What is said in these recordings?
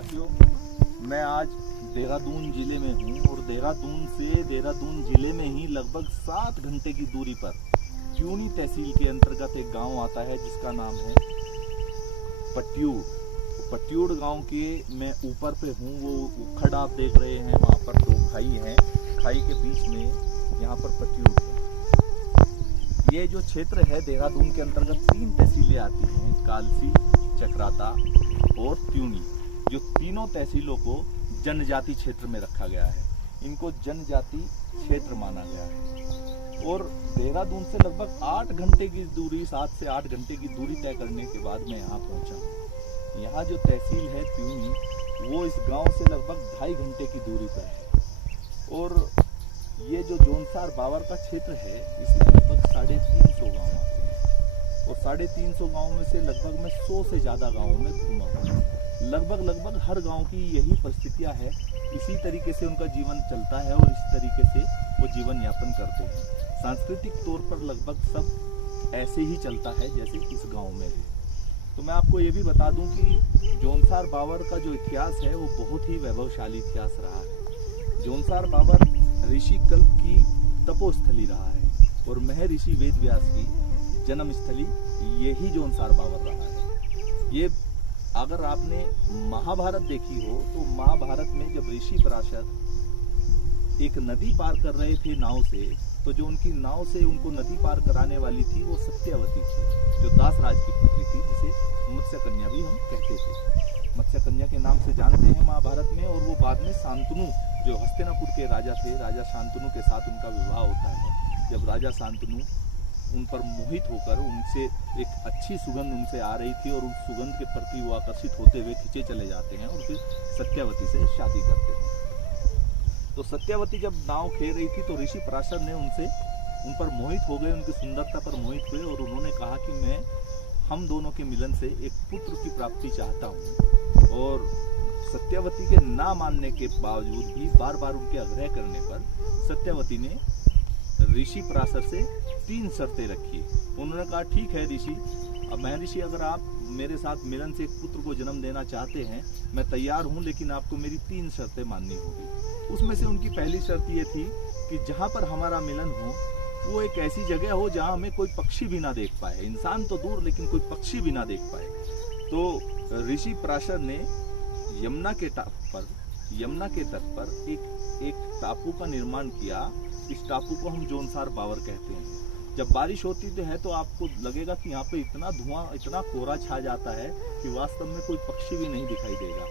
साथियों, मैं आज देहरादून जिले में हूँ और देहरादून से देहरादून जिले में ही लगभग 7 घंटे की दूरी पर त्यूनी तहसील के अंतर्गत एक गांव आता है जिसका नाम है पट्यूड़। पट्यूड़ गांव के मैं ऊपर पे हूँ, वो उखड़ आप देख रहे हैं, वहाँ पर 2 खाई हैं, खाई के बीच में यहाँ पर पट्यूड़ है। ये जो क्षेत्र है देहरादून के अंतर्गत 3 तहसीलें आती हैं, कालसी, चक्राता और त्यूनी। जो तीनों तहसीलों को जनजाति क्षेत्र में रखा गया है, इनको जनजाति क्षेत्र माना गया है। और देहरादून से लगभग 8 घंटे की दूरी, 7 से 8 घंटे की दूरी तय करने के बाद मैं यहाँ पहुँचा। यहाँ जो तहसील है त्यूनी, वो इस गांव से लगभग 2.5 घंटे की दूरी पर है। और ये जो जोनसार बावर का क्षेत्र है, इसमें लगभग 350 गाँव आते हैं और 350 गाँव में से लगभग मैं 100 से ज़्यादा गाँवों में घूमा हूँ। लगभग हर गांव की यही परिस्थितियां है, इसी तरीके से उनका जीवन चलता है और इसी तरीके से वो जीवन यापन करते हैं। सांस्कृतिक तौर पर लगभग सब ऐसे ही चलता है जैसे इस गांव में है। तो मैं आपको ये भी बता दूं कि जोनसार बावर का जो इतिहास है वो बहुत ही वैभवशाली इतिहास रहा है। जोनसार बावर ऋषि कल्प की तपोस्थली रहा है और महर्षि वेदव्यास की जन्मस्थली यही जोनसार बावर रहा है। ये अगर आपने महाभारत देखी हो तो महाभारत में जब ऋषि पराशर एक नदी पार कर रहे थे नाव से, तो जो उनकी नाव से उनको नदी पार कराने वाली थी वो सत्यवती थी, जो दासराज की पुत्री थी, जिसे मत्स्य कन्या भी हम कहते थे। मत्स्य कन्या के नाम से जानते हैं महाभारत में। और वो बाद में शांतनु, जो हस्तिनापुर के राजा थे, राजा शांतनु के साथ उनका विवाह होता है। जब राजा शांतनु उन पर मोहित होकर उनसे एक अच्छी सुगंध उनसे आ रही थी और उस सुगंध के प्रति वो आकर्षित होते हुए खींचे चले जाते हैं और फिर सत्यवती से शादी करते हैं। तो सत्यवती जब नाव खेल रही थी तो ऋषि पराशर ने उन पर मोहित हो गए, उनकी सुंदरता पर मोहित हुए और उन्होंने कहा कि मैं हम दोनों के मिलन से एक पुत्र की प्राप्ति चाहता हूँ। और सत्यवती के ना मानने के बावजूद भी बार बार उनके आग्रह करने पर सत्यवती ने ऋषि पराशर से 3 शर्तें रखी। उन्होंने कहा ठीक है ऋषि, अब महर्षि अगर आप मेरे साथ मिलन से एक पुत्र को जन्म देना चाहते हैं, मैं तैयार हूँ, लेकिन आपको मेरी 3 शर्तें माननी होगी। उसमें से उनकी पहली शर्त ये थी कि जहाँ पर हमारा मिलन हो वो एक ऐसी जगह हो जहाँ हमें कोई पक्षी भी ना देख पाए, इंसान तो दूर लेकिन कोई पक्षी भी ना देख पाए। तो ऋषि पराशर ने यमुना के तट पर एक टापू का निर्माण किया। इस टापू को हम जोनसार बावर कहते हैं। जब बारिश होती है तो आपको लगेगा कि यहाँ पे इतना धुआं, इतना कोहरा छा जाता है कि वास्तव में कोई पक्षी भी नहीं दिखाई देगा।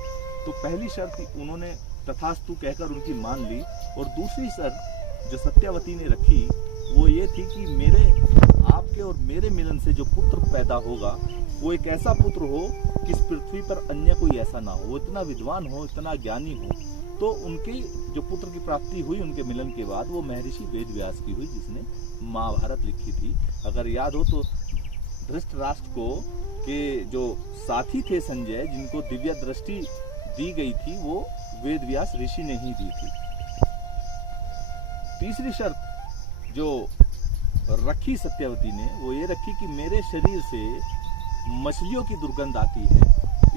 तो पहली शर्त उन्होंने तथास्तु कहकर उनकी मान ली। और दूसरी शर्त जो सत्यवती ने रखी वो ये थी कि आपके और मेरे मिलन से जो पुत्र पैदा होगा वो एक ऐसा पुत्र हो कि इस पृथ्वी पर अन्य कोई ऐसा ना हो, वो इतना विद्वान हो, इतना ज्ञानी हो। तो उनकी जो पुत्र की प्राप्ति हुई उनके मिलन के बाद वो महर्षि वेदव्यास की हुई, जिसने महाभारत लिखी थी। अगर याद हो तो धृतराष्ट्र को के जो साथी थे संजय, जिनको दिव्य दृष्टि दी गई थी, वो वेदव्यास ऋषि ने ही दी थी। तीसरी शर्त जो रखी सत्यवती ने वो ये रखी कि मेरे शरीर से मछलियों की दुर्गंध आती है,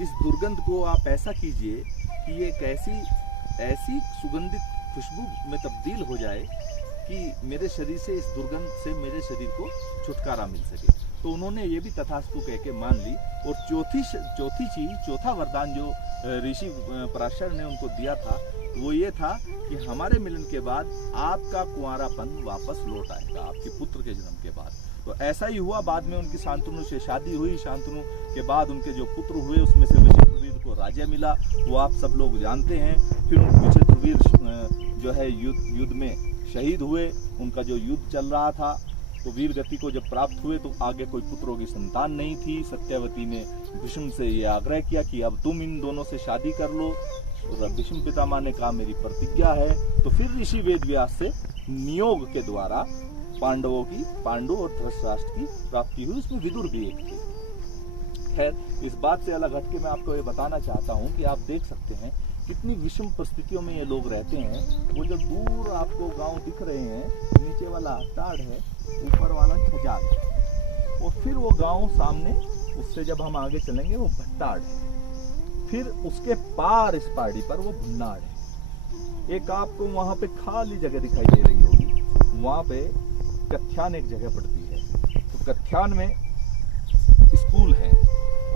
इस दुर्गंध को आप ऐसा कीजिए कि ये एक ऐसी सुगंधित खुशबू में तब्दील हो जाए कि मेरे शरीर से इस दुर्गंध से मेरे शरीर को छुटकारा मिल सके। तो उन्होंने ये भी तथास्तु कह के मान ली। और चौथा वरदान जो ऋषि पराशर ने उनको दिया था वो ये था कि हमारे मिलन के बाद आपका कुंवारापन वापस लौट आएगा, आपके पुत्र के जन्म के बाद। तो ऐसा ही हुआ। बाद में उनकी शांतनु से शादी हुई। शांतनु के बाद उनके जो पुत्र हुए उसमें से विचित्रवीर को राज्य मिला, वो आप सब लोग जानते हैं। फिर विचित्रवीर जो है युद्ध में शहीद हुए। उनका जो युद्ध चल रहा था तो वीर गति को जब प्राप्त हुए तो आगे कोई पुत्रों की संतान नहीं थी। सत्यवती ने भीष्म से ये आग्रह किया कि अब तुम इन दोनों से शादी कर लो। और भीष्म पितामह ने कहा मेरी प्रतिज्ञा है। तो फिर ऋषि वेदव्यास से नियोग के द्वारा पांडु और धृतराष्ट्र की प्राप्ति हुई, उसमें विदुर भी एक थे। खैर, इस बात से अलग हटके मैं आपको ये बताना चाहता हूँ कि आप देख सकते हैं कितनी विषम परिस्थितियों में ये लोग रहते हैं। वो जो दूर आपको गांव दिख रहे हैं, नीचे वाला ताड़ है, ऊपर वाला खजाक है, और फिर वो गांव सामने, उससे जब हम आगे चलेंगे वो भट्टाड़ है। फिर उसके पार इस पहाड़ी पर वो भुन्नाड है। एक आपको वहां पे खाली जगह दिखाई दे रही होगी, वहां पे कथ्यान एक जगह पड़ती है। तो कथ्यान में स्कूल है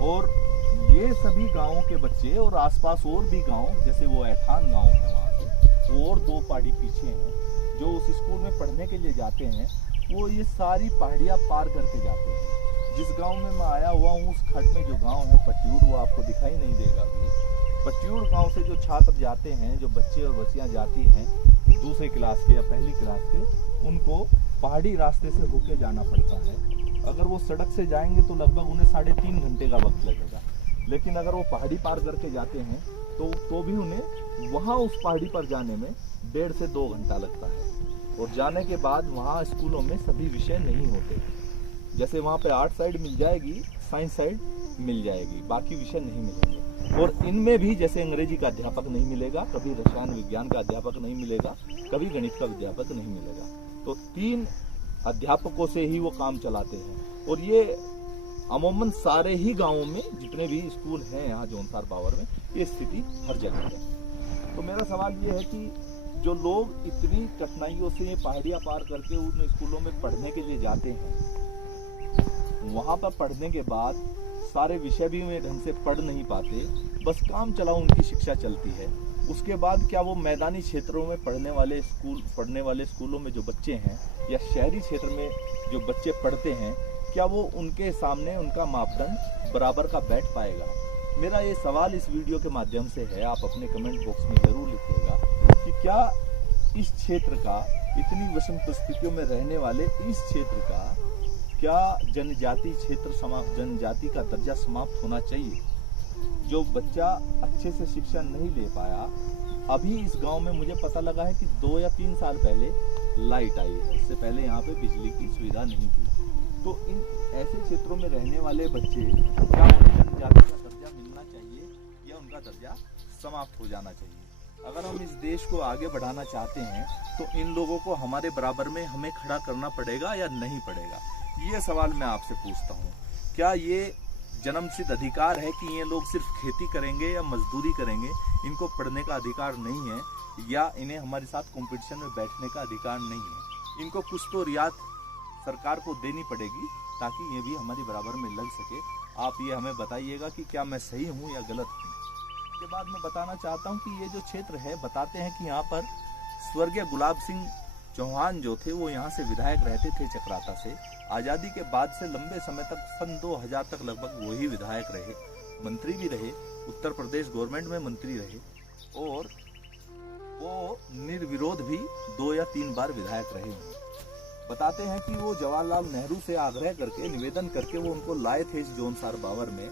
और ये सभी गांवों के बच्चे और आसपास और भी गांव, जैसे वो ऐठान गांव है वहां से, वो और 2 पहाड़ी पीछे हैं, जो उस स्कूल में पढ़ने के लिए जाते हैं, वो ये सारी पहाड़ियां पार करके जाते हैं। जिस गांव में मैं आया हुआ हूँ उस खंड में जो गांव है पट्यूर, वो आपको दिखाई नहीं देगा अभी। पट्यूर गांव से जो छात्र जाते हैं, जो बच्चे और बच्चियां जाती हैं दूसरे क्लास के या पहली क्लास के, उनको पहाड़ी रास्ते से होके जाना पड़ता है। अगर वो सड़क से जाएंगे तो लगभग उन्हें 3.5 घंटे का वक्त लगेगा, लेकिन अगर वो पहाड़ी पार करके जाते हैं तो भी उन्हें वहाँ उस पहाड़ी पर जाने में 1.5 से 2 घंटा लगता है। और जाने के बाद वहाँ स्कूलों में सभी विषय नहीं होते, जैसे वहाँ पे आर्ट साइड मिल जाएगी, साइंस साइड मिल जाएगी, बाकी विषय नहीं मिलेंगे। और इनमें भी जैसे अंग्रेजी का अध्यापक नहीं मिलेगा, कभी रसायन विज्ञान का अध्यापक नहीं मिलेगा, कभी गणित का अध्यापक नहीं मिलेगा। तो 3 अध्यापकों से ही वो काम चलाते हैं। और ये अमूमन सारे ही गांवों में जितने भी स्कूल हैं यहाँ जौनसार बावर में, ये स्थिति हर जगह है। तो मेरा सवाल ये है कि जो लोग इतनी कठिनाइयों से पहाड़ियाँ पार करके उन स्कूलों में पढ़ने के लिए जाते हैं, वहाँ पर पढ़ने के बाद सारे विषय भी वे ढंग से पढ़ नहीं पाते, बस काम चलाओ उनकी शिक्षा चलती है। उसके बाद क्या वो मैदानी क्षेत्रों में पढ़ने वाले स्कूलों में जो बच्चे हैं या शहरी क्षेत्र में जो बच्चे पढ़ते हैं, क्या वो उनके सामने उनका मापदंड बराबर का बैठ पाएगा? मेरा ये सवाल इस वीडियो के माध्यम से है, आप अपने कमेंट बॉक्स में जरूर लिखिएगा कि क्या इस क्षेत्र का, इतनी विषम परिस्थितियों में रहने वाले इस क्षेत्र का, क्या जनजाति का दर्जा समाप्त होना चाहिए? जो बच्चा अच्छे से शिक्षा नहीं ले पाया, अभी इस गांव में मुझे पता लगा है कि 2 या 3 साल पहले लाइट आई है, इससे पहले यहाँ पे बिजली की सुविधा नहीं थी। तो इन ऐसे क्षेत्रों में रहने वाले बच्चे, क्या उन्हें जनजाति का दर्जा मिलना चाहिए या उनका दर्जा समाप्त हो जाना चाहिए? अगर हम इस देश को आगे बढ़ाना चाहते हैं तो इन लोगों को हमारे बराबर में हमें खड़ा करना पड़ेगा या नहीं पड़ेगा? ये सवाल मैं आपसे पूछता हूँ। क्या ये जन्मसिद्ध अधिकार है कि ये लोग सिर्फ खेती करेंगे या मजदूरी करेंगे, इनको पढ़ने का अधिकार नहीं है, या इन्हें हमारे साथ कंपटीशन में बैठने का अधिकार नहीं है? इनको कुछ तो रियायत सरकार को देनी पड़ेगी ताकि ये भी हमारे बराबर में लग सके। आप ये हमें बताइएगा कि क्या मैं सही हूँ या गलत हूँ। इसके बाद मैं बताना चाहता हूँ कि ये जो क्षेत्र है, बताते हैं कि यहाँ पर स्वर्गीय गुलाब सिंह चौहान जो थे वो यहाँ से विधायक रहते थे चक्राता से। आज़ादी के बाद से लंबे समय तक, सन 2000 तक लगभग वही विधायक रहे, मंत्री भी रहे, उत्तर प्रदेश गवर्नमेंट में मंत्री रहे, और वो निर्विरोध भी 2 या 3 बार विधायक रहे हैं। बताते हैं कि वो जवाहरलाल नेहरू से आग्रह करके, निवेदन करके वो उनको लाए थे इस जौनसार बावर में,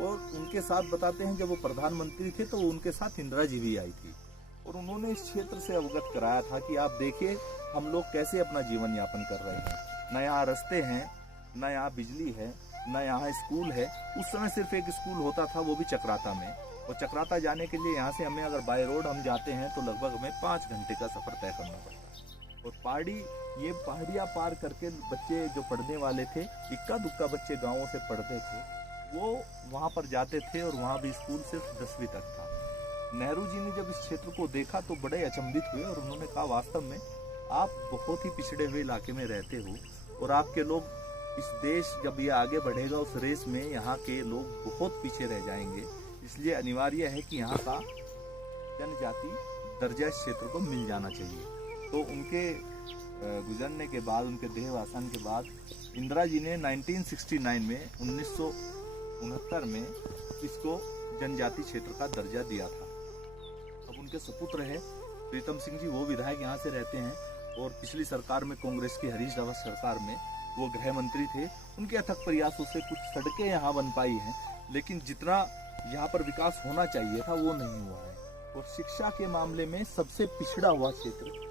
और उनके साथ बताते हैं जब वो प्रधानमंत्री थे तो उनके साथ इंदिरा जी भी आई थी, और उन्होंने इस क्षेत्र से अवगत कराया था कि आप देखिए हम लोग कैसे अपना जीवन यापन कर रहे हैं। न यहाँ रास्ते हैं, न यहाँ बिजली है, न यहाँ स्कूल है। उस समय सिर्फ एक स्कूल होता था, वो भी चक्राता में, और चक्राता जाने के लिए यहाँ से हमें अगर बाय रोड हम जाते हैं तो लगभग हमें 5 घंटे का सफर तय करना पड़ता है। और ये पहाड़ियाँ पार करके बच्चे जो पढ़ने वाले थे, इक्का दुक्का बच्चे गाँवों से पढ़ते थे, वो वहाँ पर जाते थे, और वहाँ भी स्कूल सिर्फ 10वीं तक था। नेहरू जी ने जब इस क्षेत्र को देखा तो बड़े अचंभित हुए, और उन्होंने कहा वास्तव में आप बहुत ही पिछड़े हुए इलाके में रहते हो, और आपके लोग, इस देश जब ये आगे बढ़ेगा उस रेस में यहाँ के लोग बहुत पीछे रह जाएंगे, इसलिए अनिवार्य है कि यहाँ का जनजाति दर्जा इस क्षेत्र को मिल जाना चाहिए। तो उनके गुजरने के बाद, उनके देहावसान के बाद, इंदिरा जी ने 1969 में 1969 में इसको जनजाति क्षेत्र का दर्जा दिया था। अब उनके सपुत्र है प्रीतम सिंह जी, वो विधायक यहाँ से रहते हैं, और पिछली सरकार में, कांग्रेस की हरीश रावत सरकार में वो गृह मंत्री थे। उनके अथक प्रयासों से कुछ सड़कें यहाँ बन पाई हैं, लेकिन जितना यहाँ पर विकास होना चाहिए था वो नहीं हुआ है। और शिक्षा के मामले में सबसे पिछड़ा हुआ क्षेत्र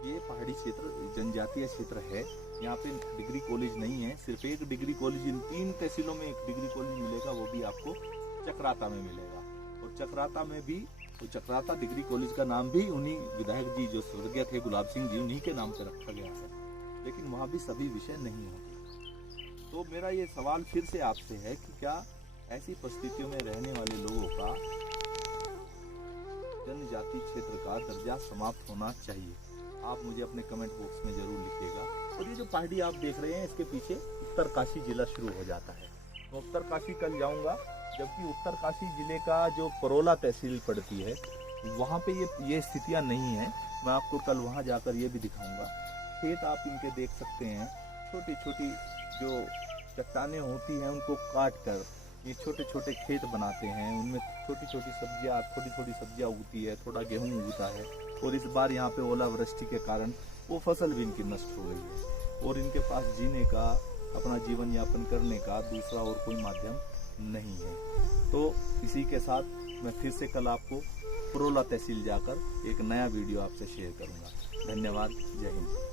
ये पहाड़ी क्षेत्र, जनजातीय क्षेत्र है। यहाँ पे डिग्री कॉलेज नहीं है, सिर्फ एक डिग्री कॉलेज, इन 3 तहसीलों में एक डिग्री कॉलेज मिलेगा, वो भी आपको चक्राता में मिलेगा। और चक्राता में भी, तो चक्राता डिग्री कॉलेज का नाम भी उन्हीं विधायक जी जो स्वर्गीय थे गुलाब सिंह जी, उन्हीं के नाम से रखा गया है, लेकिन वहाँ भी सभी विषय नहीं होते। तो मेरा ये सवाल फिर से आपसे है कि क्या ऐसी परिस्थितियों में रहने वाले लोगों का जनजाति क्षेत्र का दर्जा समाप्त होना चाहिए। आप मुझे अपने कमेंट बॉक्स में जरूर लिखिएगा। और ये जो पहाड़ी आप देख रहे हैं, इसके पीछे उत्तरकाशी जिला शुरू हो जाता है। मैं उत्तरकाशी कल जाऊंगा, जबकि उत्तरकाशी जिले का जो परोला तहसील पड़ती है वहाँ पे ये स्थितियाँ नहीं है। मैं आपको कल वहाँ जाकर ये भी दिखाऊंगा। खेत आप इनके देख सकते हैं, छोटी छोटी जो चट्टानें होती हैं उनको काट कर ये छोटे छोटे खेत बनाते हैं। उनमें छोटी छोटी सब्जियाँ उगती है, थोड़ा गेहूँ उगता है। और इस बार यहाँ पे ओलावृष्टि के कारण वो फसल भी इनकी नष्ट हो गई है और इनके पास जीने का, अपना जीवन यापन करने का दूसरा और कोई माध्यम नहीं है। तो इसी के साथ मैं फिर से कल आपको परोला तहसील जाकर एक नया वीडियो आपसे शेयर करूंगा। धन्यवाद। जय हिंद।